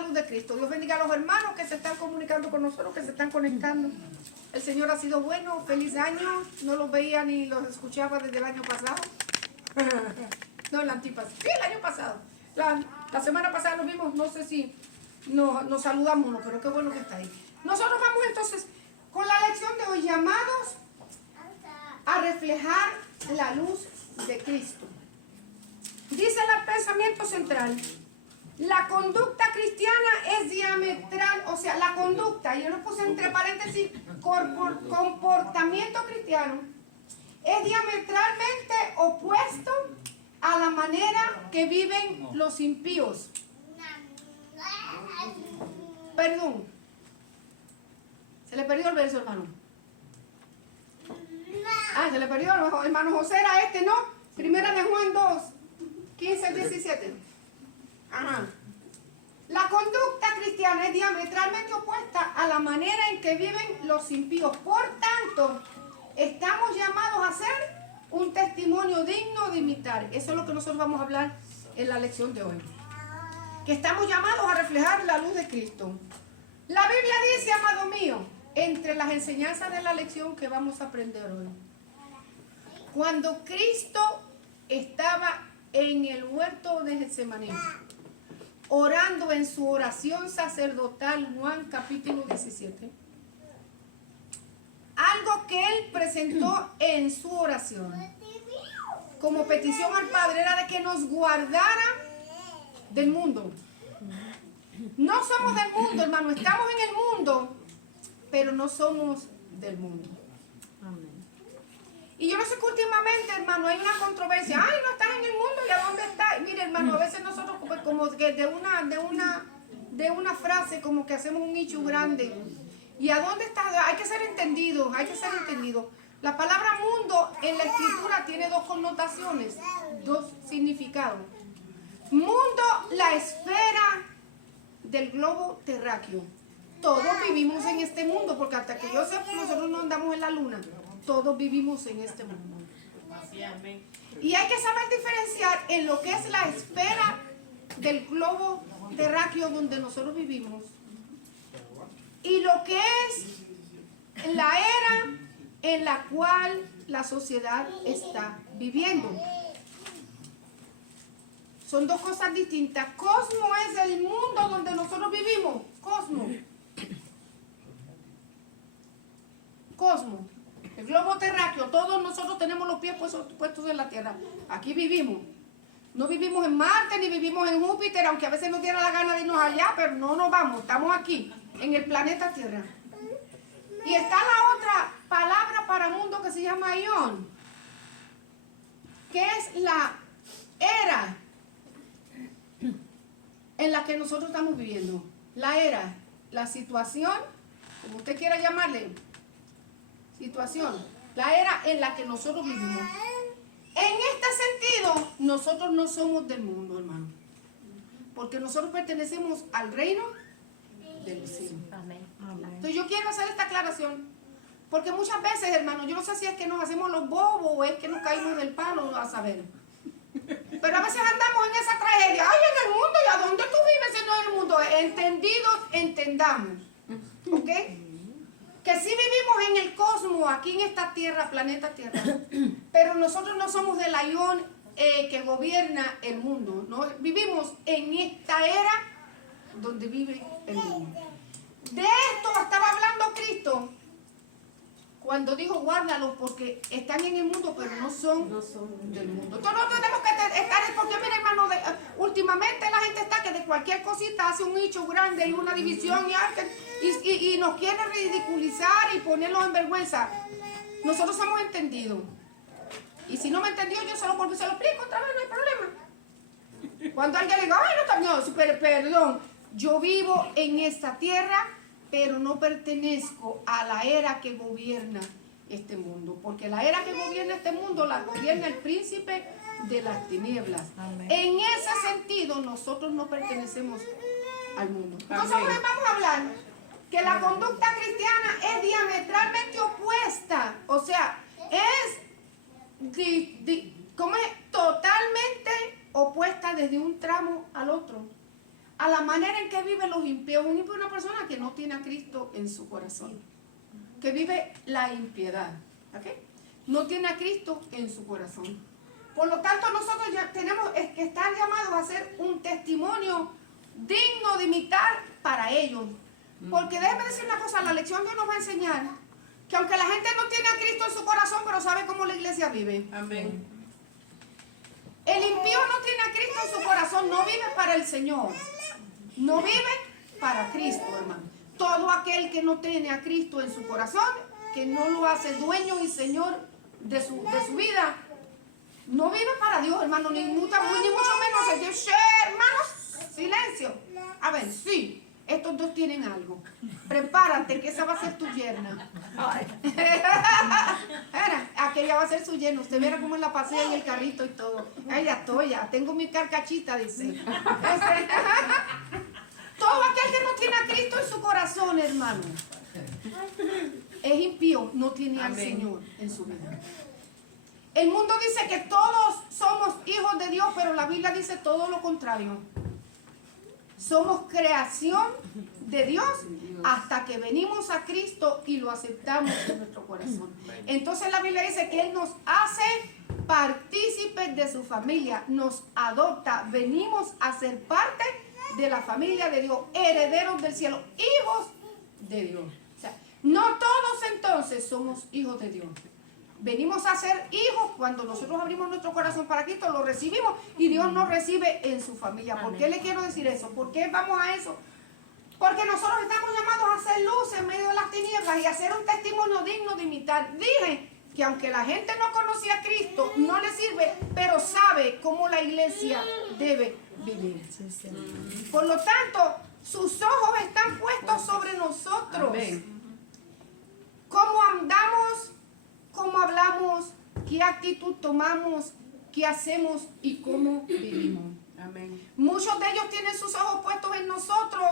la luz de Cristo. Dios bendiga a los hermanos que se están comunicando con nosotros, que se están conectando. El Señor ha sido bueno, feliz año. No los veía ni los escuchaba desde el año pasado. No, el antipasado. Sí, el año pasado. La semana pasada nos vimos, no sé si nos saludamos, no, pero qué bueno que está ahí. Nosotros vamos entonces con la lección de hoy, llamados a reflejar la luz de Cristo. Dice el pensamiento central, la conducta cristiana es diametral, o sea, la conducta, yo lo puse entre paréntesis, comportamiento cristiano, es diametralmente opuesto a la manera que viven los impíos. Perdón, se le perdió el verso, hermano. Se le perdió, hermano José, era este, ¿no? Primera de Juan 2, 15 al 17. Ajá. La conducta cristiana es diametralmente opuesta a la manera en que viven los impíos. Por tanto, estamos llamados a ser un testimonio digno de imitar. Eso es lo que nosotros vamos a hablar en la lección de hoy. Que estamos llamados a reflejar la luz de Cristo. La Biblia dice, amado mío, entre las enseñanzas de la lección que vamos a aprender hoy, cuando Cristo estaba en el huerto de Getsemaní, orando en su oración sacerdotal, Juan capítulo 17, algo que él presentó en su oración como petición al Padre era de que nos guardara del mundo. No somos del mundo, hermano, estamos en el mundo, pero no somos del mundo. Amén. Y yo no sé que últimamente, hermano, hay una controversia. Ay, no estás en el mundo, ¿y a dónde estás? Mire, hermano, a veces nosotros como que de una frase como que hacemos un nicho grande. ¿Y a dónde estás? Hay que ser entendido, hay que ser entendido. La palabra mundo en la escritura tiene dos connotaciones, dos significados. Mundo, la esfera del globo terráqueo. Todos vivimos en este mundo, porque hasta que yo sepa, nosotros no andamos en la luna. Todos vivimos en este mundo. Y hay que saber diferenciar en lo que es la esfera del globo terráqueo donde nosotros vivimos y lo que es la era en la cual la sociedad está viviendo. Son dos cosas distintas. Cosmo es el mundo donde nosotros vivimos. Cosmo. Cosmo. El globo terráqueo. Todos nosotros tenemos los pies puestos en la tierra. Aquí vivimos. No vivimos en Marte ni vivimos en Júpiter, aunque a veces nos diera la gana de irnos allá, pero no nos vamos. Estamos aquí, en el planeta Tierra. Y está la otra palabra para mundo que se llama Ión, que es la era en la que nosotros estamos viviendo. La era, la situación, como usted quiera llamarle, situación, la era en la que nosotros vivimos. En este sentido, nosotros no somos del mundo, hermano, porque nosotros pertenecemos al reino del cielo. Amén. Entonces yo quiero hacer esta aclaración, porque muchas veces, hermano, yo no sé si es que nos hacemos los bobos o es que nos caímos del palo, a saber. Pero a veces andamos en esa tragedia. Ay, en el mundo, ¿y a dónde tú vives si no en el mundo? Entendidos, entendamos. ¿Ok? Que sí vivimos en el cosmos, aquí en esta tierra, planeta Tierra. Pero nosotros no somos de la Ión que gobierna el mundo. ¿No? Vivimos en esta era donde vive el mundo. De esto estaba hablando Cristo cuando dijo guárdalos porque están en el mundo pero no son del mundo. Entonces nosotros tenemos que estar, porque mira hermano, últimamente la gente está que de cualquier cosita hace un nicho grande y una división y nos quiere ridiculizar y ponerlos en vergüenza. Nosotros somos entendidos. Y si no me entendió yo se lo explico otra vez, no hay problema. Cuando alguien le diga, ay no, perdón, yo vivo en esta tierra, pero no pertenezco a la era que gobierna este mundo, porque la era que gobierna este mundo la gobierna el príncipe de las tinieblas. Amén. En ese sentido, nosotros no pertenecemos al mundo. Entonces vamos a hablar que la conducta cristiana es diametralmente opuesta, o sea, ¿cómo es? Totalmente opuesta desde un tramo al otro a la manera en que viven los impíos. Un impío es una persona que no tiene a Cristo en su corazón, que vive la impiedad, ¿ok? No tiene a Cristo en su corazón. Por lo tanto, nosotros ya tenemos que estar llamados a ser un testimonio digno de imitar para ellos. Porque déjeme decir una cosa, la lección Dios nos va a enseñar que aunque la gente no tiene a Cristo en su corazón, pero sabe cómo la iglesia vive. Amén. El impío no tiene a Cristo en su corazón, no vive para el Señor. No vive para Cristo, hermano. Todo aquel que no tiene a Cristo en su corazón, que no lo hace dueño y Señor de su vida, no vive para Dios, hermano, ni mucho menos el Dios. Hermanos, silencio. A ver, sí, estos dos tienen algo. Prepárate, que esa va a ser tu yerna. Aquella va a ser su yerna. Usted verá cómo es la pasea y el carrito y todo. Ay, ya estoy, ya tengo mi carcachita, dice. Todo aquel que no tiene a Cristo en su corazón, hermano, es impío, no tiene al Señor en su vida. El mundo dice que todos somos hijos de Dios, pero la Biblia dice todo lo contrario. Somos creación de Dios hasta que venimos a Cristo y lo aceptamos en nuestro corazón. Entonces la Biblia dice que Él nos hace partícipes de su familia, nos adopta, venimos a ser parte de la familia de Dios, herederos del cielo, hijos de Dios. O sea, no todos entonces somos hijos de Dios. Venimos a ser hijos cuando nosotros abrimos nuestro corazón para Cristo, lo recibimos y Dios nos recibe en su familia. ¿Por qué le quiero decir eso? ¿Por qué vamos a eso? Porque nosotros estamos llamados a hacer luz en medio de las tinieblas y a hacer un testimonio digno de imitar. Dije que aunque la gente no conocía a Cristo, no le sirve, pero sabe cómo la iglesia debe vivir. Por lo tanto, sus ojos están puestos sobre nosotros. Amén. ¿Cómo andamos? ¿Cómo hablamos? ¿Qué actitud tomamos? ¿Qué hacemos? ¿Y cómo vivimos? Amén. Muchos de ellos tienen sus ojos puestos en nosotros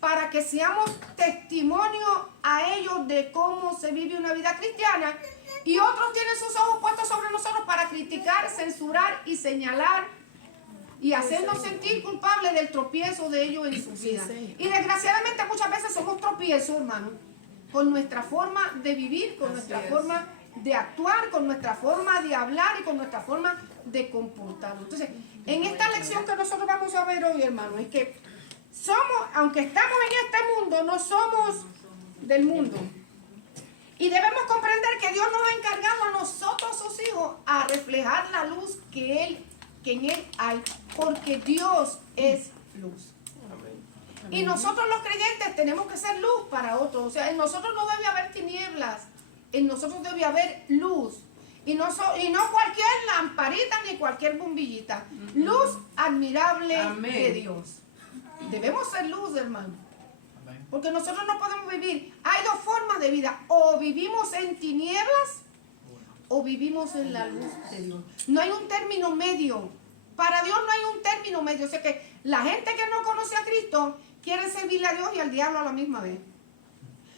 para que seamos testimonio a ellos de cómo se vive una vida cristiana. Y otros tienen sus ojos puestos sobre nosotros para criticar, censurar y señalar y hacernos sentir culpables del tropiezo de ellos en su vida. Y desgraciadamente muchas veces somos tropiezos, hermano, con nuestra forma de vivir, con nuestra forma de actuar, con nuestra forma de hablar y con nuestra forma de comportarnos. Entonces, en esta lección que nosotros vamos a ver hoy, hermano, es que somos, aunque estamos en este mundo, no somos del mundo. Y debemos comprender que Dios nos ha encargado a nosotros, sus hijos, a reflejar la luz que en Él hay, porque Dios es luz. Y nosotros los creyentes tenemos que ser luz para otros. O sea, en nosotros no debe haber tinieblas, en nosotros debe haber luz. Y no cualquier lamparita ni cualquier bombillita. Luz admirable de Dios. Debemos ser luz, hermano. Porque nosotros no podemos vivir. Hay dos formas de vida. O vivimos en tinieblas o vivimos en la luz de Dios. No hay un término medio. Para Dios no hay un término medio. O sea que la gente que no conoce a Cristo quiere servirle a Dios y al diablo a la misma vez.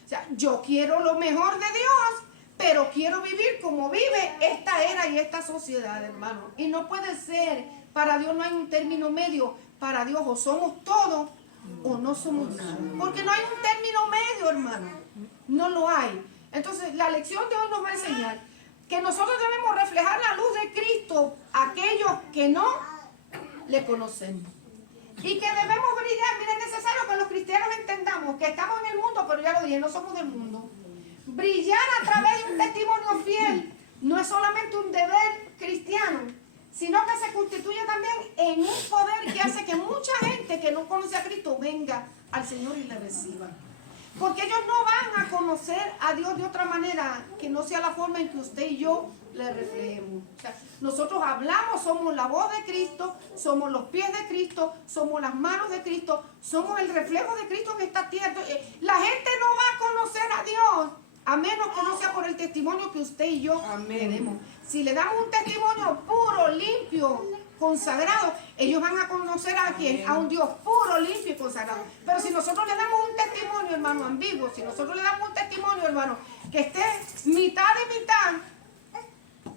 O sea, yo quiero lo mejor de Dios, pero quiero vivir como vive esta era y esta sociedad, hermano. Y no puede ser. Para Dios no hay un término medio. Para Dios o somos todo o no somos nada. Porque no hay un término medio, hermano. No lo hay. Entonces, la lección de hoy nos va a enseñar que nosotros debemos reflejar la luz de Cristo a aquellos que no le conocen. Y que debemos brillar. Miren, es necesario que los cristianos entendamos que estamos en el mundo, pero ya lo dije, no somos del mundo. Brillar a través de un testimonio fiel no es solamente un deber cristiano, sino que se constituye también en un poder que hace que mucha gente que no conoce a Cristo venga al Señor y le reciba. Porque ellos no van a conocer a Dios de otra manera que no sea la forma en que usted y yo le reflejemos. O sea, nosotros hablamos, somos la voz de Cristo, somos los pies de Cristo, somos las manos de Cristo, somos el reflejo de Cristo en esta tierra. La gente no va a conocer a Dios a menos que no sea por el testimonio que usted y yo le demos. Si le damos un testimonio puro, limpio, consagrado, ellos van a conocer a quién, a un Dios puro, limpio y consagrado. Pero si nosotros le damos un testimonio, hermano, ambiguo, si nosotros le damos un testimonio, hermano, que esté mitad y mitad,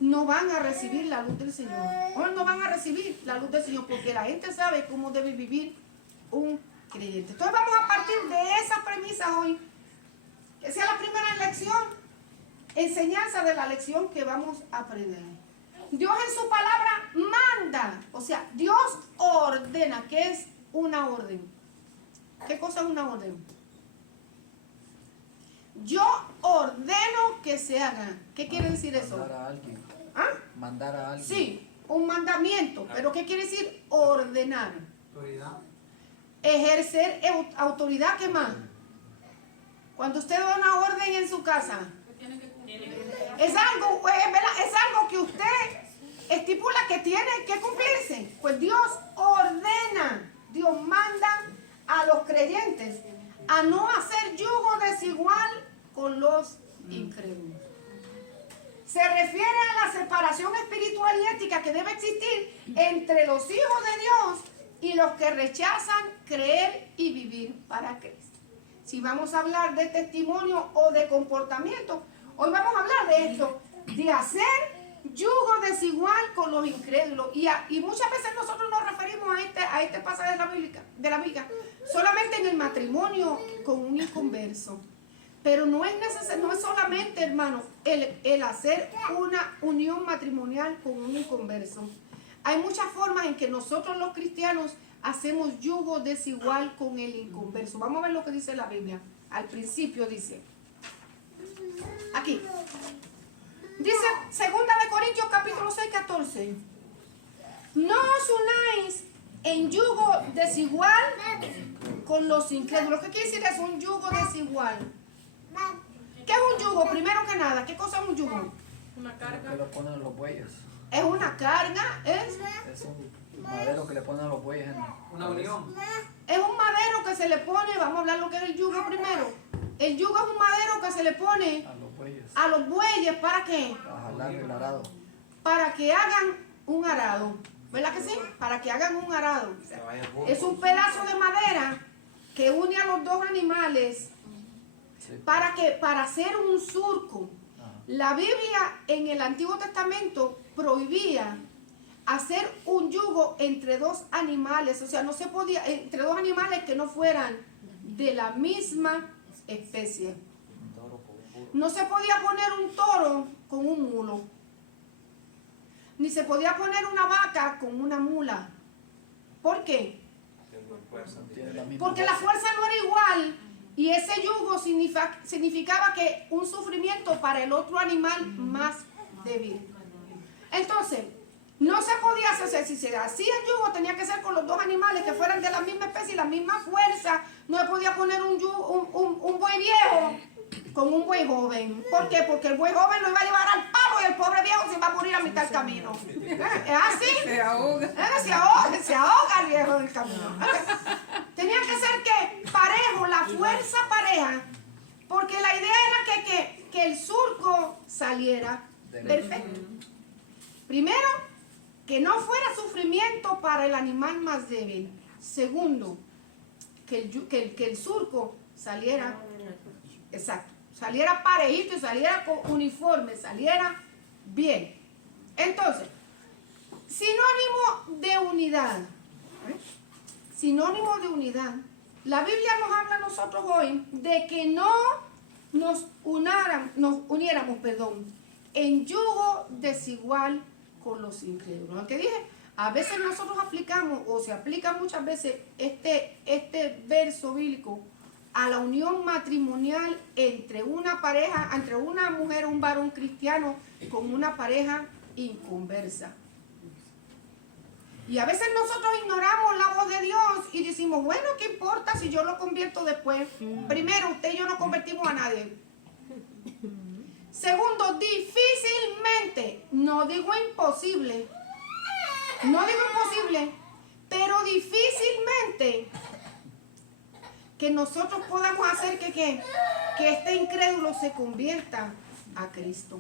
no van a recibir la luz del Señor. O no van a recibir la luz del Señor, porque la gente sabe cómo debe vivir un creyentes. Entonces vamos a partir de esa premisa hoy, que sea la primera lección, enseñanza de la lección que vamos a aprender. Dios en su palabra manda, o sea, Dios ordena. ¿Qué es una orden? ¿Qué cosa es una orden? Yo ordeno que se haga. ¿Qué quiere decir eso? Mandar a alguien. ¿Ah? Mandar a alguien. Sí, un mandamiento. ¿Pero qué quiere decir ordenar? Autoridad. Ejercer autoridad. ¿Qué más? Cuando usted da una orden en su casa, es algo, ¿verdad? Es algo que usted estipula que tiene que cumplirse. Pues Dios ordena, Dios manda a los creyentes a no hacer yugo desigual con los incrédulos. Se refiere a la separación espiritual y ética que debe existir entre los hijos de Dios y los que rechazan creer y vivir para Cristo. Si vamos a hablar de testimonio o de comportamiento, hoy vamos a hablar de esto, de hacer yugo desigual con los incrédulos. Y muchas veces nosotros nos referimos a este pasaje de la Biblia solamente en el matrimonio con un inconverso. Pero no es necesario, no es solamente, hermano, el hacer una unión matrimonial con un inconverso. Hay muchas formas en que nosotros los cristianos hacemos yugo desigual con el inconverso. Vamos a ver lo que dice la Biblia. Al principio dice, aquí, dice 2 Corintios capítulo 6, 14. No os unáis en yugo desigual con los incrédulos. ¿Qué quiere decir eso? Un yugo desigual. ¿Qué es un yugo? Primero que nada, ¿qué cosa es un yugo? Una carga. Que lo ponen los bueyes. Es una carga, Es un madero que le ponen a los bueyes en Una unión. es un madero que se le pone, vamos a hablar lo que es el yugo primero. El yugo es un madero que se le pone a los bueyes. a los bueyes, ¿para qué? A jalar el arado. Para que hagan un arado. ¿Verdad que sí? Para que hagan un arado. Se vaya juntos. Es un pedazo de madera que une a los dos animales Sí. para hacer un surco. Ajá. La Biblia en el Antiguo Testamento prohibía hacer un yugo entre dos animales, o sea, no se podía, entre dos animales que no fueran de la misma especie. Un toro con un burro. No se podía poner un toro con un mulo, ni se podía poner una vaca con una mula. ¿Por qué? Tiene la misma Porque la fuerza. fuerza no era igual y ese yugo significaba que un sufrimiento para el otro animal más débil. Entonces, no se podía hacer, si se hacía el yugo tenía que ser con los dos animales que fueran de la misma especie y la misma fuerza. No se podía poner un buey viejo con un buey joven. ¿Por qué? Porque el buey joven lo iba a llevar al palo y el pobre viejo se iba a morir a mitad del camino. ¿Es así? Se ahoga. Se ahoga el viejo del camino. Tenía que ser que parejo, la fuerza pareja, porque la idea era que el surco saliera perfecto. Primero, que no fuera sufrimiento para el animal más débil. Segundo, que el surco saliera, exacto, saliera parejito y saliera uniforme, saliera bien. Entonces, sinónimo de unidad. Sinónimo de unidad. La Biblia nos habla a nosotros hoy de que no nos uniéramos, en yugo desigual con los incrédulos. Aunque dije, a veces nosotros aplicamos, o se aplica muchas veces, este verso bíblico a la unión matrimonial entre una pareja, entre una mujer o un varón cristiano con una pareja inconversa. Y a veces nosotros ignoramos la voz de Dios y decimos, bueno, ¿qué importa si yo lo convierto después? Primero, usted y yo no convertimos a nadie. Segundo, difícilmente, no digo imposible, pero difícilmente que nosotros podamos hacer que este incrédulo se convierta a Cristo.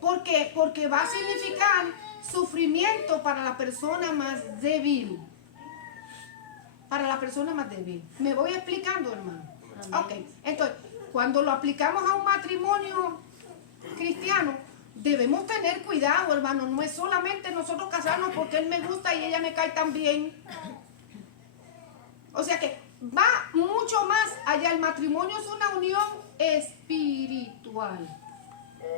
¿Por qué? Porque va a significar sufrimiento para la persona más débil. Para la persona más débil. ¿Me voy explicando, hermano? Ok, entonces, cuando lo aplicamos a un matrimonio cristiano, debemos tener cuidado, hermano. No es solamente nosotros casarnos porque él me gusta y ella me cae tan bien. O sea que va mucho más allá. El matrimonio es una unión espiritual.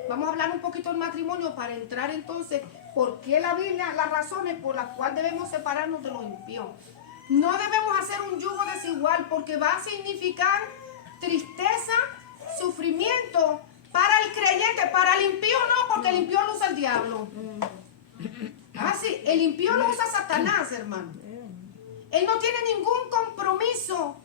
Vamos a hablar un poquito del matrimonio para entrar entonces, ¿por qué la Biblia? Las razones por las cuales debemos separarnos de los impíos. No debemos hacer un yugo desigual porque va a significar tristeza, sufrimiento para el creyente, para el impío no, porque el impío lo usa el diablo. Ah, sí, el impío lo usa Satanás, hermano. Él no tiene ningún compromiso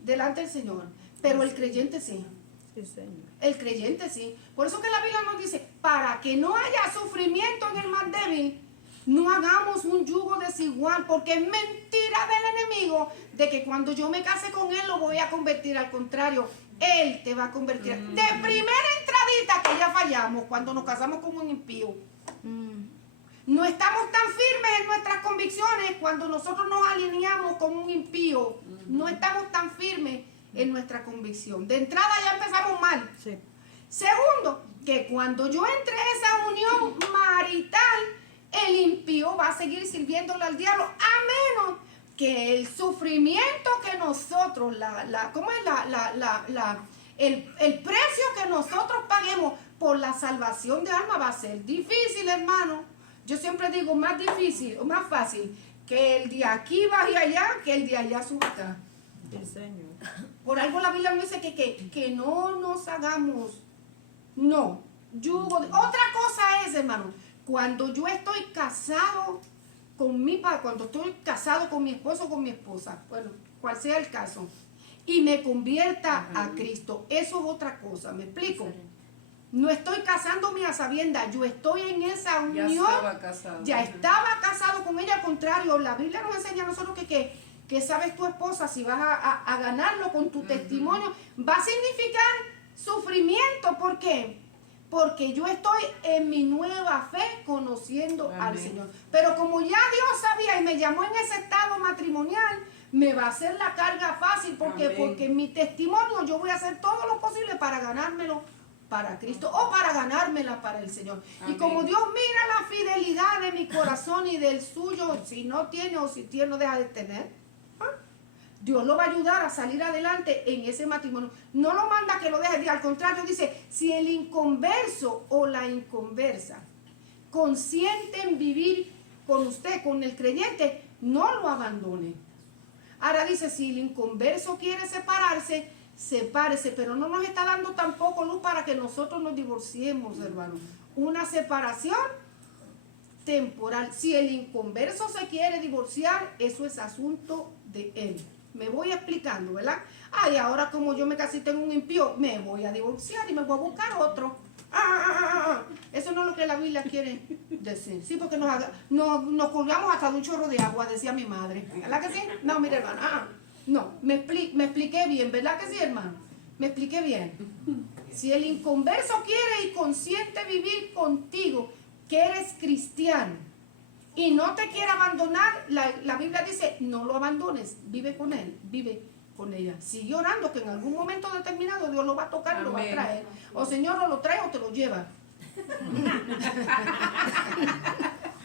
delante del Señor, pero el creyente sí. Sí, Señor. El creyente sí. Por eso que la Biblia nos dice, para que no haya sufrimiento en el más débil, no hagamos un yugo desigual, porque es mentira del enemigo de que cuando yo me case con él lo voy a convertir. Al contrario, él te va a convertir. De primera entradita que ya fallamos cuando nos casamos con un impío. No estamos tan firmes en nuestras convicciones cuando nosotros nos alineamos con un impío. No estamos tan firmes en nuestra convicción. De entrada ya empezamos mal. Sí. Segundo, que cuando yo entre a esa unión marital, el impío va a seguir sirviéndole al diablo, a menos que el sufrimiento que nosotros, el precio que nosotros paguemos por la salvación de alma va a ser difícil, hermano. Yo siempre digo, más difícil o más fácil que el de aquí baje allá, que el de allá suba acá. Sí, Señor. Por algo la Biblia nos dice que no nos hagamos, no, yugo. Otra cosa es, hermano, cuando yo estoy casado con cuando estoy casado con mi esposo o con mi esposa, bueno, cual sea el caso, y me convierta a Cristo, eso es otra cosa, ¿me explico? No estoy casándome a sabiendas, yo estoy en esa unión. Ya estaba casado con ella. Al contrario, la Biblia nos enseña a nosotros que sabes tu esposa, si vas a ganarlo con tu testimonio, va a significar sufrimiento. ¿Por qué? Porque yo estoy en mi nueva fe conociendo al Señor. Pero como ya Dios sabía y me llamó en ese estado matrimonial, me va a hacer la carga fácil. ¿Por qué? Porque en mi testimonio yo voy a hacer todo lo posible para ganármelo para Cristo o para ganármela para el Señor. Amén. Y como Dios mira la fidelidad de mi corazón y del suyo, si no tiene o si tiene no deja de tener, Dios lo va a ayudar a salir adelante en ese matrimonio. No lo manda que lo deje, al contrario dice, si el inconverso o la inconversa consiente en vivir con usted, con el creyente, no lo abandone. Ahora dice, si el inconverso quiere separarse, sepárese, pero no nos está dando tampoco luz para que nosotros nos divorciemos, hermano. Una separación temporal. Si el inconverso se quiere divorciar, eso es asunto de él. Me voy explicando, ¿verdad? Ay, ahora como yo me casé y tengo un impío, me voy a divorciar y me voy a buscar otro. Eso no es lo que la Biblia quiere decir. Sí, porque nos colgamos hasta de un chorro de agua, decía mi madre. ¿Verdad que sí? No, mire, hermano. No, me expliqué bien, ¿verdad que sí, hermano? Me expliqué bien. Si el inconverso quiere y consiente vivir contigo, que eres cristiano, y no te quiere abandonar, la Biblia dice, no lo abandones, vive con él, vive con ella. Sigue orando que en algún momento determinado Dios lo va a tocar y lo va a traer. O Señor, o lo trae o te lo lleva.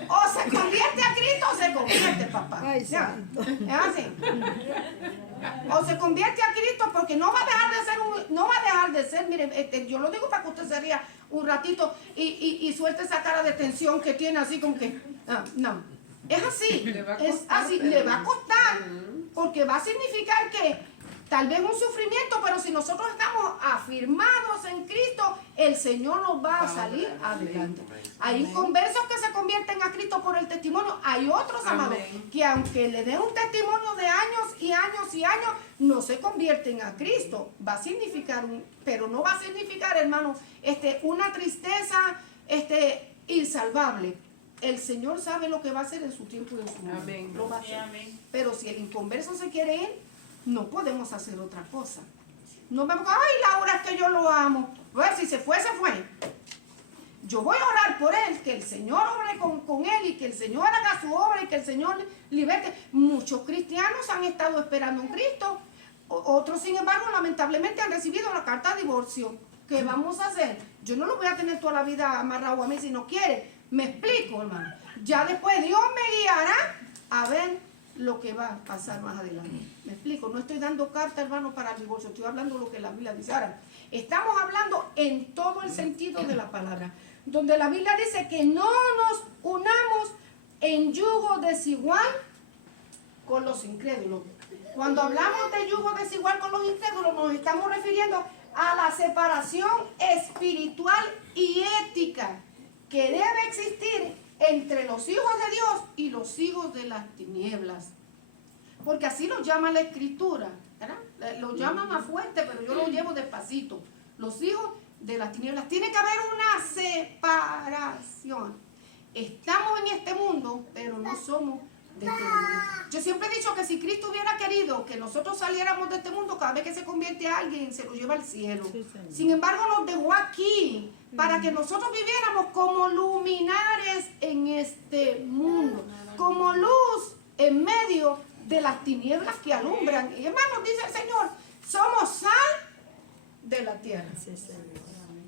O se convierte a Cristo o se convierte, papá. Ay, ¿Ya? santo. ¿Es así? O se convierte a Cristo porque no va a dejar de ser, no va a dejar de ser, mire, yo lo digo para que usted se ría un ratito y suelte esa cara de tensión que tiene así como que, no, es así, es así, le va a costar, porque va a significar que tal vez un sufrimiento, pero si nosotros estamos afirmados en Cristo, el Señor nos va a salir adelante. Hay conversos que se convierten a Cristo por el testimonio. Hay otros, amados, que aunque le den un testimonio de años y años y años, no se convierten a Cristo. Va a significar, pero no va a significar, hermano, una tristeza insalvable. El Señor sabe lo que va a hacer en su tiempo y en su momento. Lo va a hacer. Pero si el inconverso se quiere ir, no podemos hacer otra cosa. No vamos, ay, Laura, es que yo lo amo. Pues si se fue, se fue. Yo voy a orar por él, que el Señor obre con él y que el Señor haga su obra y que el Señor liberte. Muchos cristianos han estado esperando en Cristo. Otros, sin embargo, lamentablemente han recibido la carta de divorcio. ¿Qué vamos a hacer? Yo no lo voy a tener toda la vida amarrado a mí si no quiere. Me explico, hermano. Ya después Dios me guiará a ver lo que va a pasar más adelante. ¿Me explico? No estoy dando carta, hermano, para el divorcio. Estoy hablando lo que la Biblia dice. Ahora, estamos hablando en todo el sentido de la palabra. Donde la Biblia dice que no nos unamos en yugo desigual con los incrédulos. Cuando hablamos de yugo desigual con los incrédulos, nos estamos refiriendo a la separación espiritual y ética que debe existir entre los hijos de Dios y los hijos de las tinieblas. Porque así lo llama la Escritura, ¿verdad? Lo llaman a fuerte, pero yo lo llevo despacito. Los hijos de las tinieblas. Tiene que haber una separación. Estamos en este mundo, pero no somos de este mundo. Yo siempre he dicho que si Cristo hubiera querido que nosotros saliéramos de este mundo, cada vez que se convierte a alguien, se lo lleva al cielo. Sí, Señor. Sin embargo, nos dejó aquí para que nosotros viviéramos como luminares en este mundo, como luz en medio de las tinieblas que alumbran. Y hermanos, dice el Señor, somos sal de la tierra, Sí, Señor. Amén.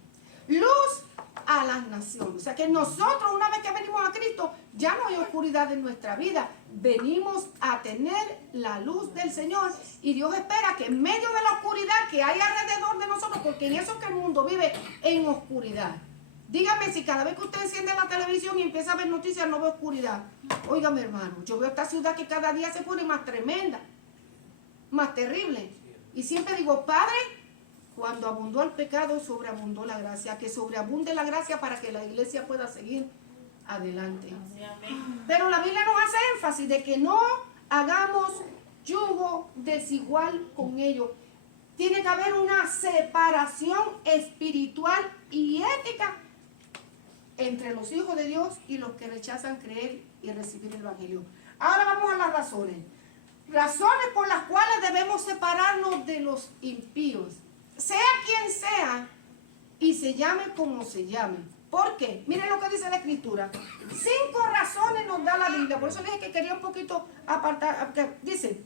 luz a las naciones. O sea que nosotros, una vez que venimos a Cristo, ya no hay oscuridad en nuestra vida. Venimos a tener la luz del Señor y Dios espera que en medio de la oscuridad que hay alrededor de nosotros, porque en eso es que el mundo vive, en oscuridad. Dígame si cada vez que usted enciende la televisión y empieza a ver noticias no ve oscuridad. Óigame, hermano, yo veo esta ciudad que cada día se pone más tremenda, más terrible. Y siempre digo, Padre, cuando abundó el pecado, sobreabundó la gracia. Que sobreabunde la gracia para que la iglesia pueda seguir adelante. Pero la Biblia nos hace énfasis de que no hagamos yugo desigual con ellos. Tiene que haber una separación espiritual y ética entre los hijos de Dios y los que rechazan creer y recibir el Evangelio. Ahora vamos a las razones. Razones por las cuales debemos separarnos de los impíos. Sea quien sea y se llame como se llame. ¿Por qué? Miren lo que dice la Escritura. 5 razones nos da la Biblia. Por eso les dije que quería un poquito apartar. Dice,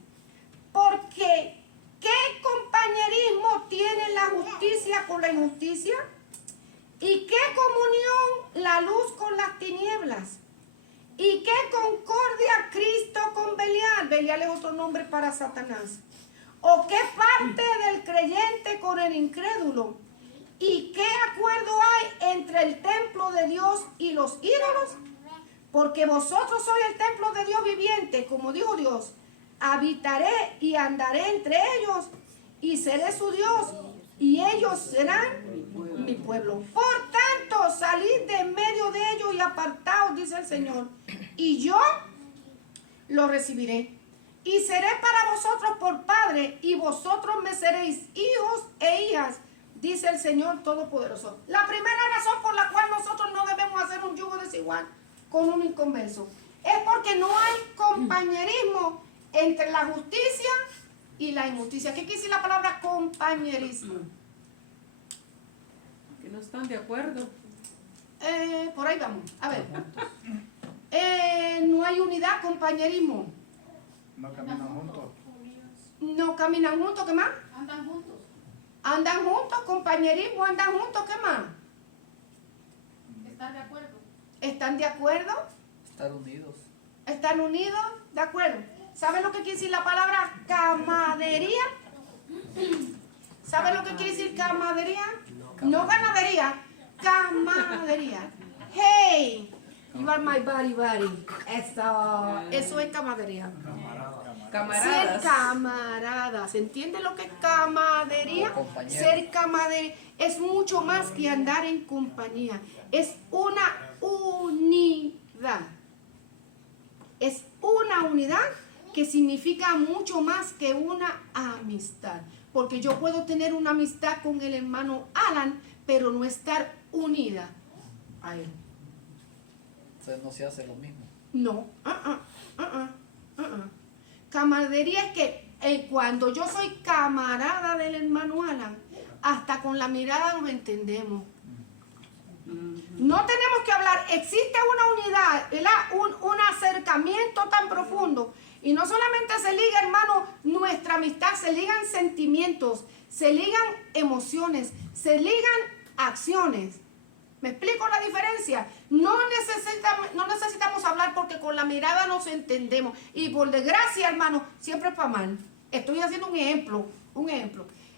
porque ¿qué compañerismo tiene la justicia con la injusticia? ¿Y qué comunión la luz con las tinieblas? ¿Y qué concordia Cristo con Belial? Belial es otro nombre para Satanás. ¿O qué parte del creyente con el incrédulo? ¿Y qué acuerdo hay entre el templo de Dios y los ídolos? Porque vosotros sois el templo de Dios viviente, como dijo Dios. Habitaré y andaré entre ellos y seré su Dios y ellos serán mi pueblo. Por tanto, salid de en medio de ellos y apartaos, dice el Señor, y yo lo recibiré. Y seré para vosotros por padre, y vosotros me seréis hijos e hijas, dice el Señor Todopoderoso. La primera razón por la cual nosotros no debemos hacer un yugo desigual con un inconverso es porque no hay compañerismo entre la justicia y la injusticia. ¿Qué quiere decir la palabra compañerismo? Que no están de acuerdo. Por ahí vamos. A ver. No hay unidad, compañerismo. No caminan juntos. No caminan juntos, ¿qué más? Andan juntos. Andan juntos, compañerismo, andan juntos, ¿qué más? Están de acuerdo. ¿Están de acuerdo? Estar unidos. ¿Están unidos? ¿De acuerdo? ¿Saben lo que quiere decir la palabra camadería? ¿Saben lo que quiere decir camadería? No ganadería, camadería. Hey, you are my buddy. Eso es camadería. Ser Camaradas. camaradas. ¿Entiende lo que es camadería? Como compañeros. Ser camadería es mucho más que andar en compañía. Es una unidad. Es una unidad que significa mucho más que una amistad. Porque yo puedo tener una amistad con el hermano Alan, pero no estar unida a él. Entonces no se hace lo mismo. No. Camaradería es que cuando yo soy camarada del hermano Alan, hasta con la mirada nos entendemos. No tenemos que hablar, existe una unidad, ¿verdad? Un acercamiento tan profundo. Y no solamente se liga, hermano, nuestra amistad, se ligan sentimientos, se ligan emociones, se ligan acciones. ¿Me explico la diferencia? No necesitamos hablar porque con la mirada nos entendemos. Y por desgracia, hermano, siempre es para mal. Estoy haciendo un ejemplo.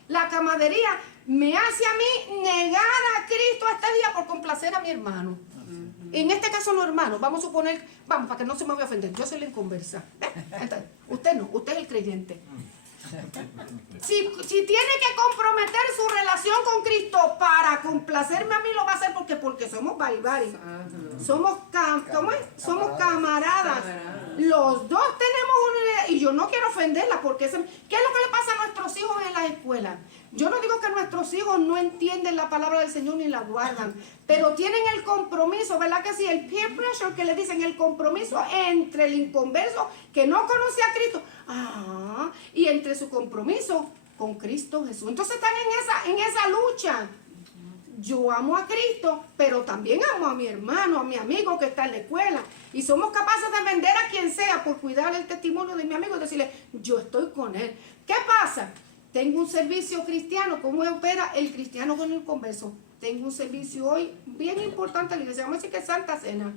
La camaradería me hace a mí negar a Cristo este día por complacer a mi hermano. En este caso no, hermano, vamos a suponer, vamos, para que no se me vaya a ofender, yo soy la inconversa. Entonces, usted no, usted es el creyente. Si tiene que comprometer su relación con Cristo para complacerme a mí, lo va a hacer porque somos bari. Somos camaradas. Los dos tenemos una idea, y yo no quiero ofenderla, porque ¿qué es lo que le pasa a nuestros hijos en las escuelas? Yo no digo que nuestros hijos no entienden la palabra del Señor ni la guardan, pero tienen el compromiso, ¿verdad que sí? El peer pressure que le dicen, el compromiso entre el inconverso que no conoce a Cristo, y entre su compromiso con Cristo Jesús. Entonces están en esa lucha. Yo amo a Cristo, pero también amo a mi hermano, a mi amigo que está en la escuela. Y somos capaces de vender a quien sea por cuidar el testimonio de mi amigo y decirle, yo estoy con él. ¿Qué pasa? Tengo un servicio cristiano. ¿Cómo opera el cristiano con el converso? Tengo un servicio hoy bien importante en la iglesia. Vamos a decir que es Santa Cena.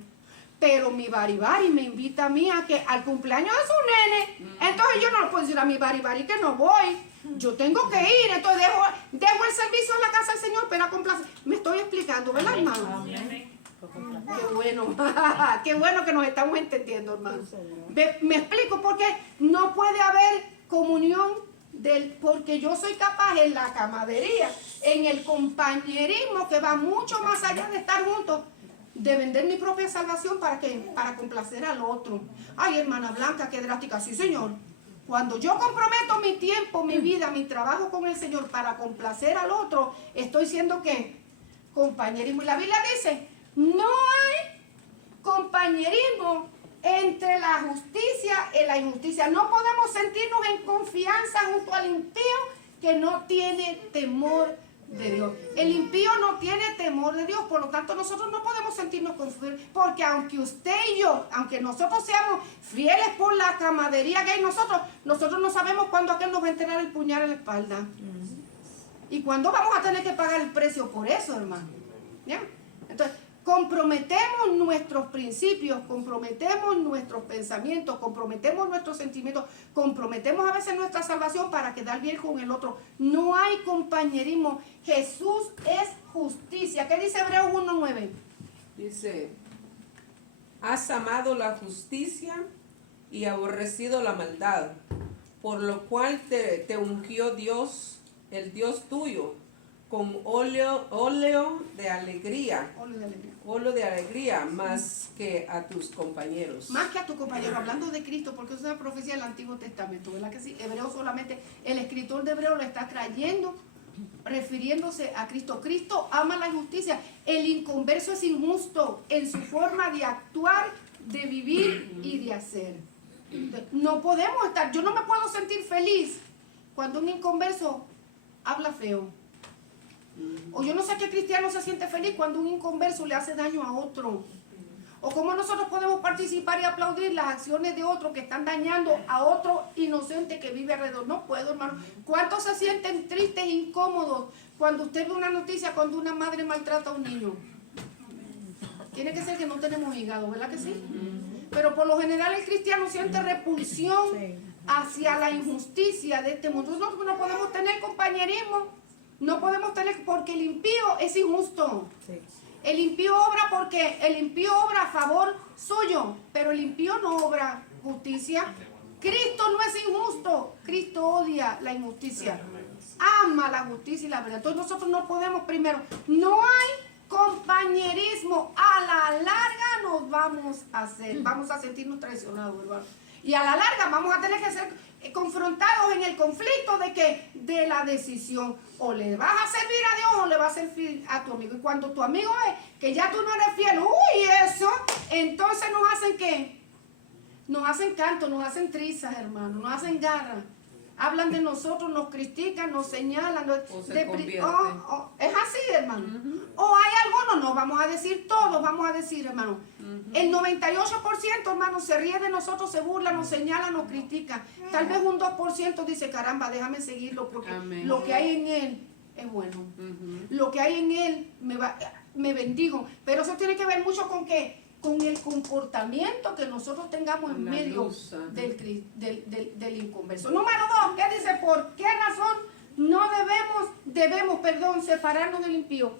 Pero mi baribari me invita a mí al cumpleaños de su nene. Entonces yo no le puedo decir a mi baribari que no voy. Yo tengo que ir. Entonces dejo el servicio en la casa del Señor para complacer. Me estoy explicando, ¿verdad, hermano? Qué bueno. Qué bueno que nos estamos entendiendo, hermano. Me explico, porque no puede haber comunión porque yo soy capaz en la camaradería, en el compañerismo que va mucho más allá de estar juntos, de vender mi propia salvación para complacer al otro. Ay, hermana Blanca, qué drástica. Sí, Señor. Cuando yo comprometo mi tiempo, mi vida, mi trabajo con el Señor para complacer al otro, estoy siendo ¿qué? Compañerismo. Y la Biblia dice, no hay compañerismo entre la justicia y la injusticia. No podemos sentirnos en confianza junto al impío que no tiene temor de Dios. El impío no tiene temor de Dios, por lo tanto nosotros no podemos sentirnos confundidos, porque aunque usted y yo, aunque nosotros seamos fieles por la camaradería que hay nosotros no sabemos cuándo aquel nos va a enterar el puñal en la espalda. Y cuándo vamos a tener que pagar el precio por eso, hermano. ¿Ya? Entonces, comprometemos nuestros principios, comprometemos nuestros pensamientos, comprometemos nuestros sentimientos, comprometemos a veces nuestra salvación para quedar bien con el otro. No hay compañerismo. Jesús es justicia. ¿Qué dice Hebreos 1:9? Dice, has amado la justicia y aborrecido la maldad, por lo cual te ungió Dios, el Dios tuyo, con óleo de alegría. Óleo de alegría más que a tus compañeros. Más que a tu compañero, hablando de Cristo, porque eso es una profecía del Antiguo Testamento, ¿verdad que sí? Hebreo solamente, el escritor de Hebreo lo está trayendo, refiriéndose a Cristo. Cristo ama la injusticia. El inconverso es injusto en su forma de actuar, de vivir y de hacer. No podemos estar, yo no me puedo sentir feliz cuando un inconverso habla feo. O yo no sé qué cristiano se siente feliz cuando un inconverso le hace daño a otro. O cómo nosotros podemos participar y aplaudir las acciones de otros que están dañando a otro inocente que vive alrededor. No puedo, hermano. ¿Cuántos se sienten tristes e incómodos cuando usted ve una noticia cuando una madre maltrata a un niño? Tiene que ser que no tenemos hígado, ¿verdad que sí? Pero por lo general el cristiano siente repulsión hacia la injusticia de este mundo. Nosotros no podemos tener compañerismo. No podemos tener, porque el impío es injusto. Sí. El impío obra porque el impío obra a favor suyo, pero el impío no obra justicia. Cristo no es injusto. Cristo odia la injusticia. Ama la justicia y la verdad. Entonces nosotros no podemos, primero, no hay compañerismo. A la larga nos vamos a sentirnos traicionados, hermano. Y a la larga vamos a tener que ser confrontados en el conflicto de la decisión. O le vas a servir a Dios o le vas a servir a tu amigo. Y cuando tu amigo ve que ya tú no eres fiel, eso, entonces nos hacen ¿qué? Nos hacen canto, nos hacen trizas, hermano, nos hacen garra. Hablan de nosotros, nos critican, nos señalan. O se convierten. Es así, hermano. O hay algunos, no vamos a decir todos, vamos a decir, hermano. El 98%, hermano, se ríe de nosotros, se burla, nos señala, nos critica. Tal vez un 2% dice, caramba, déjame seguirlo porque lo que hay en él es bueno. Lo que hay en él me bendigo. Pero eso tiene que ver mucho con que con el comportamiento que nosotros tengamos en La medio luz, ajá. del inconverso. Número 2, ¿qué dice? ¿Por qué razón no debemos separarnos del impío?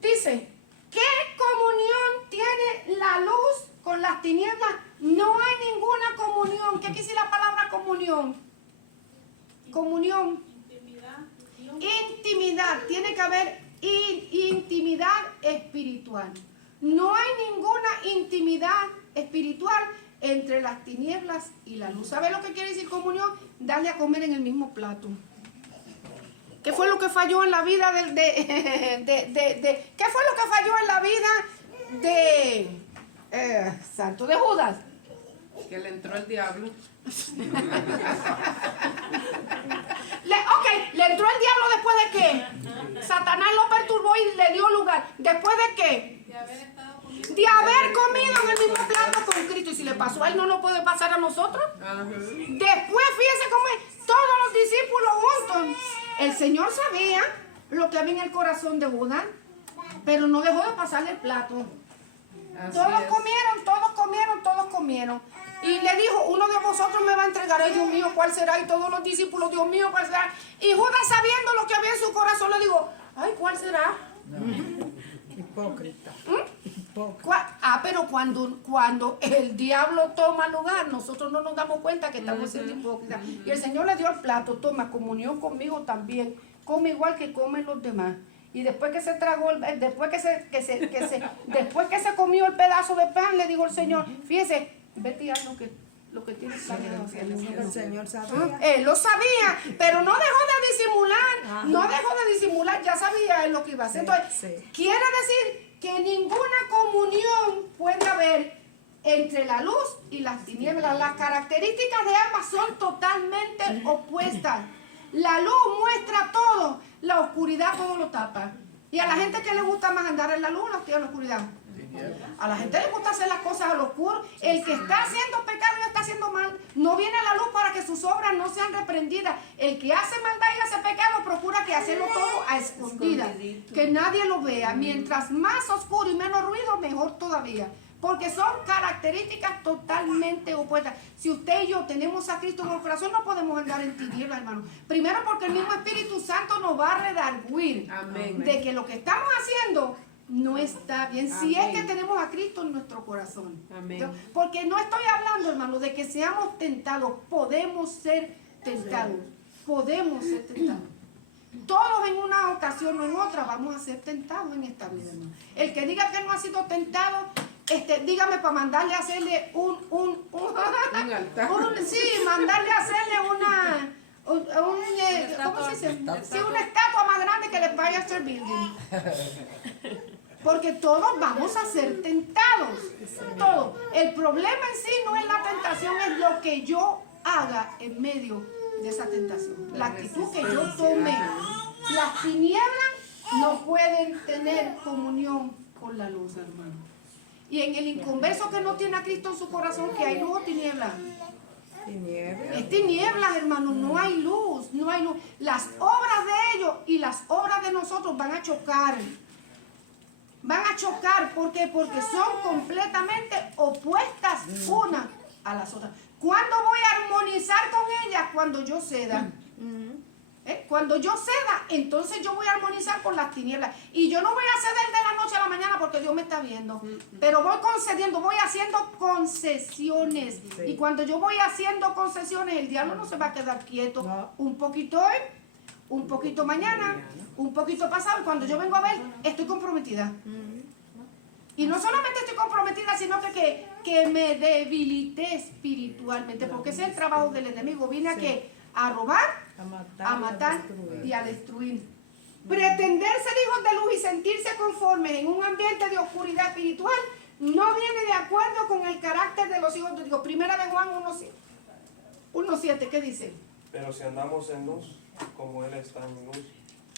Dice, ¿qué comunión tiene la luz con las tinieblas? No hay ninguna comunión. ¿Qué quiere decir la palabra comunión? Comunión. Intimidad. Tiene que haber intimidad espiritual. No hay ninguna intimidad espiritual entre las tinieblas y la luz. ¿Sabe lo que quiere decir comunión? Darle a comer en el mismo plato. ¿Qué fue lo que falló en la vida ¿qué fue lo que falló en la vida de Santo de Judas? Que le entró el diablo. Le entró el diablo después de qué? Satanás lo perturbó y le dio lugar. ¿Después de qué? De haber comido en el mismo plato con Cristo. Y si le pasó a él, ¿no lo puede pasar a nosotros? Ajá. Después, fíjese cómo es, todos los discípulos juntos. El Señor sabía lo que había en el corazón de Judas, pero no dejó de pasarle el plato. Así Todos es. comieron. Y le dijo, uno de vosotros me va a entregar. Ay, Dios mío, ¿cuál será? Y todos los discípulos, Dios mío, ¿cuál será? Y Judas, sabiendo lo que había en su corazón, le dijo, ay, ¿cuál será? Hipócrita. Pero cuando el diablo toma lugar, nosotros no nos damos cuenta que estamos siendo hipócritas. Y el Señor le dio el plato, toma comunión conmigo también, come igual que comen los demás. Y después que se tragó, después que se comió el pedazo de pan, le dijo el Señor, fíjese, vete y haz lo que tienes planeado hacer. El Señor sabía. Él lo sabía, pero no dejó de disimular, Ajá. no dejó de disimular, ya sabía él lo que iba a hacer. Entonces, Sí. quiere decir que ninguna comunión puede haber entre la luz y las tinieblas. Las características de ambas son totalmente opuestas. La luz muestra todo, la oscuridad todo lo tapa. Y a la gente que le gusta más andar en la luz, en la oscuridad. A la gente le gusta hacer las cosas al oscuro. El que está haciendo pecado y está haciendo mal, no viene a la luz para que sus obras no sean reprendidas. El que hace maldad y hace pecado, procura que hacerlo todo a escondidas, que nadie lo vea. Mientras más oscuro y menos ruido, mejor todavía. Porque son características totalmente opuestas. Si usted y yo tenemos a Cristo en el corazón, no podemos andar en tinieblas, hermano. Primero porque el mismo Espíritu Santo nos va a redarguir Amén. de que lo que estamos haciendo no está bien. Si es Amén. que tenemos a Cristo en nuestro corazón. Amén. Porque no estoy hablando, hermano, de que seamos tentados. Podemos ser tentados. Podemos ser tentados. Todos en una ocasión o en otra vamos a ser tentados en esta vida, hermano. El que diga que no ha sido tentado, dígame para mandarle a hacerle un altar. sí, mandarle a hacerle ¿cómo se dice? Sí, una estatua más grande que el Empire State Building. Porque todos vamos a ser tentados. Todos. El problema en sí no es la tentación, es lo que yo haga en medio de esa tentación. La actitud que yo tome. Las tinieblas no pueden tener comunión con la luz, hermano. Y en el inconverso que no tiene a Cristo en su corazón, que hay luz o tinieblas. Tinieblas. Es tinieblas, hermano, no hay luz, no hay luz. Las obras de ellos y las obras de nosotros van a chocar. Van a chocar, ¿por qué? Porque son completamente opuestas una a las otras. ¿Cuándo voy a armonizar con ellas? Cuando yo ceda. Cuando yo ceda, entonces yo voy a armonizar con las tinieblas. Y yo no voy a ceder de la noche a la mañana porque Dios me está viendo. Pero voy concediendo, voy haciendo concesiones. Sí. Y cuando yo voy haciendo concesiones, el diablo no se va a quedar quieto. No. Un poquito hoy, un poquito mañana, un poquito pasado. Y cuando yo vengo a ver, estoy comprometida. Y no solamente estoy comprometida, sino que me debilité espiritualmente. Porque ese es el trabajo del enemigo. Vine a que a robar, a matar y a destruir. Pretender ser hijos de luz y sentirse conformes en un ambiente de oscuridad espiritual no viene de acuerdo con el carácter de los hijos de Dios. Primera de Juan 1:7, ¿qué dice? Pero si andamos en luz, como Él está en luz,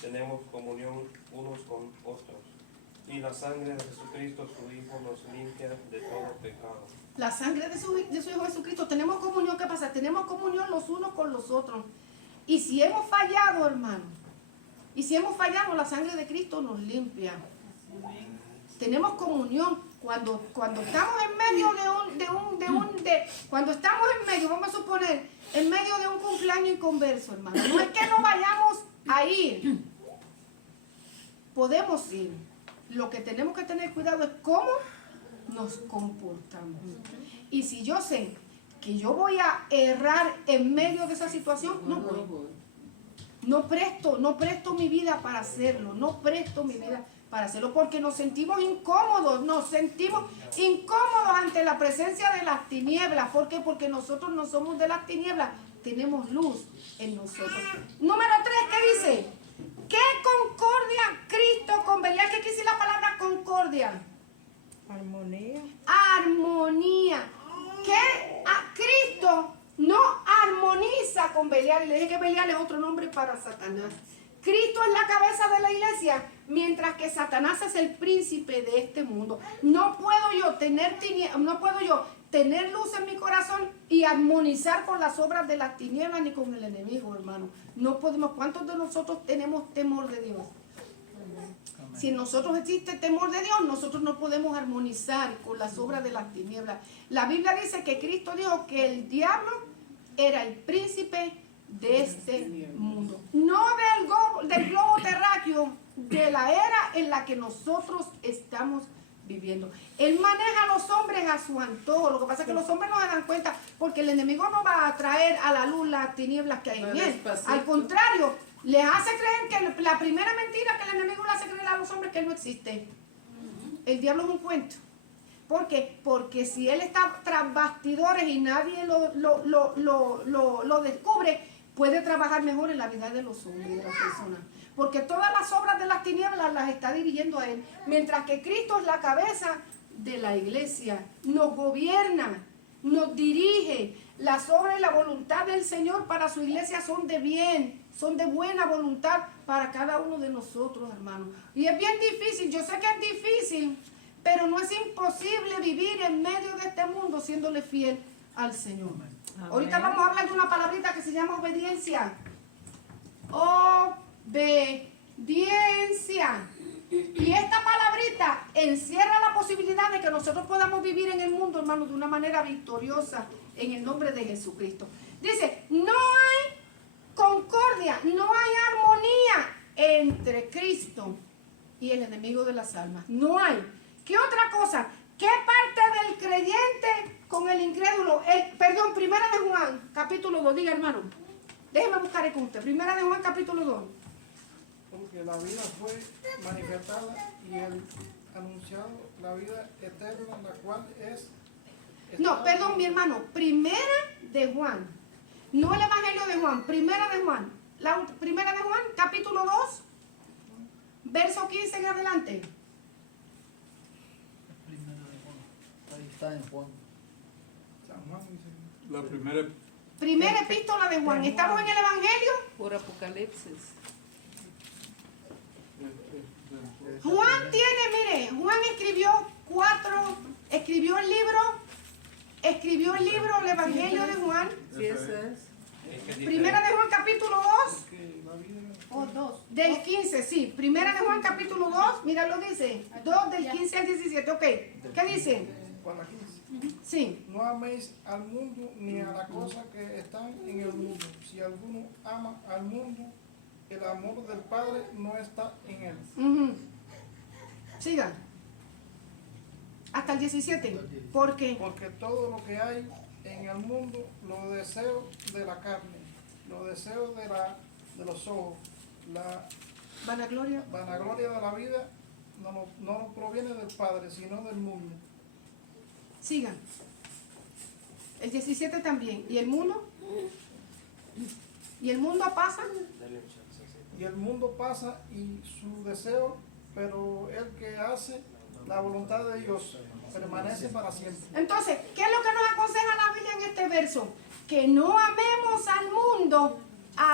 tenemos comunión unos con otros. Y la sangre de Jesucristo, su Hijo, nos limpia de todo pecado. La sangre de su Hijo Jesucristo. Tenemos comunión, ¿qué pasa? Tenemos comunión los unos con los otros. Y si hemos fallado, hermano, y si hemos fallado, la sangre de Cristo nos limpia. Tenemos comunión Cuando estamos en medio cuando estamos en medio, vamos a suponer, en medio de un cumpleaños inconverso, hermano, no es que no vayamos a ir, podemos ir. Lo que tenemos que tener cuidado es cómo nos comportamos. Y si yo sé que yo voy a errar en medio de esa situación, no voy. No presto mi vida para hacerlo, porque nos sentimos incómodos ante la presencia de las tinieblas. ¿Por qué? Porque nosotros no somos de las tinieblas, tenemos luz en nosotros. Número 3, ¿qué dice? ¿Qué concordia Cristo con Belial? ¿Qué quiere decir la palabra concordia? Armonía. Armonía. Que a Cristo no armoniza con Belial. Y le dije que Belial es otro nombre para Satanás. Cristo es la cabeza de la iglesia, mientras que Satanás es el príncipe de este mundo. No puedo yo tener luz en mi corazón y armonizar con las obras de las tinieblas ni con el enemigo, hermano. No podemos. ¿Cuántos de nosotros tenemos temor de Dios? Amén. Si en nosotros existe temor de Dios, nosotros no podemos armonizar con las obras de las tinieblas. La Biblia dice que Cristo dijo que el diablo era el príncipe de este mundo. No del globo terráqueo, de la era en la que nosotros estamos viviendo. Él maneja a los hombres a su antojo. Lo que pasa es que los hombres no se dan cuenta, porque el enemigo no va a traer a la luz las tinieblas que hay en él. Al contrario, les hace creer que la primera mentira que el enemigo le hace creer a los hombres es que él no existe. El diablo es un cuento. ¿Por qué? Porque si él está tras bastidores y nadie lo descubre, puede trabajar mejor en la vida de los hombres y de las personas. Porque todas las obras de las tinieblas las está dirigiendo a él. Mientras que Cristo es la cabeza de la iglesia. Nos gobierna, nos dirige. Las obras y la voluntad del Señor para su iglesia son de bien, son de buena voluntad para cada uno de nosotros, hermanos. Y es bien difícil, yo sé que es difícil, pero no es imposible vivir en medio de este mundo siéndole fiel al Señor. Amén. Ahorita vamos a hablar de una palabrita que se llama obediencia. Obediencia. Y esta palabrita encierra la posibilidad de que nosotros podamos vivir en el mundo, hermanos, de una manera victoriosa en el nombre de Jesucristo. Dice, no hay concordia, no hay armonía entre Cristo y el enemigo de las almas. No hay. ¿Qué otra cosa? ¿Qué parte del creyente con el incrédulo? Primera de Juan, capítulo 2, diga, hermano. Déjeme buscar el punto. Primera de Juan, capítulo 2. Porque la vida fue manifestada y el anunciado la vida eterna, la cual es... No, perdón, mi hermano. Primera de Juan. No el Evangelio de Juan. Primera de Juan. Primera de Juan, capítulo 2, verso 15 en adelante. Primera de Juan. Ahí está en Juan. San Juan dice. La primera. Primera epístola de Juan. ¿Estamos en el Evangelio? Por Apocalipsis. Juan Juan escribió el libro, el Evangelio de Juan. Sí, eso es. Primera de Juan, capítulo 2. Que la vida O 2. Del 15, sí. Primera de Juan, capítulo 2. Mira, lo dice. 2 del 15 al 17. Ok. ¿Qué dice? para la 15. Sí. No améis al mundo ni a las cosas que están en el mundo. Si alguno ama al mundo, el amor del Padre no está en él. Ujú. Sigan. Hasta el 17. ¿Por qué? Porque todo lo que hay en el mundo, los deseos de la carne, los deseos de los ojos, la Vanagloria. vanagloria de la vida, no proviene del Padre, sino del mundo. Sigan. El 17 también. ¿Y el mundo? ¿Y el mundo pasa? Y el mundo pasa y su deseo, pero el que hace la voluntad de Dios permanece para siempre. Entonces, ¿qué es lo que nos aconseja la Biblia en este verso? Que no amemos al mundo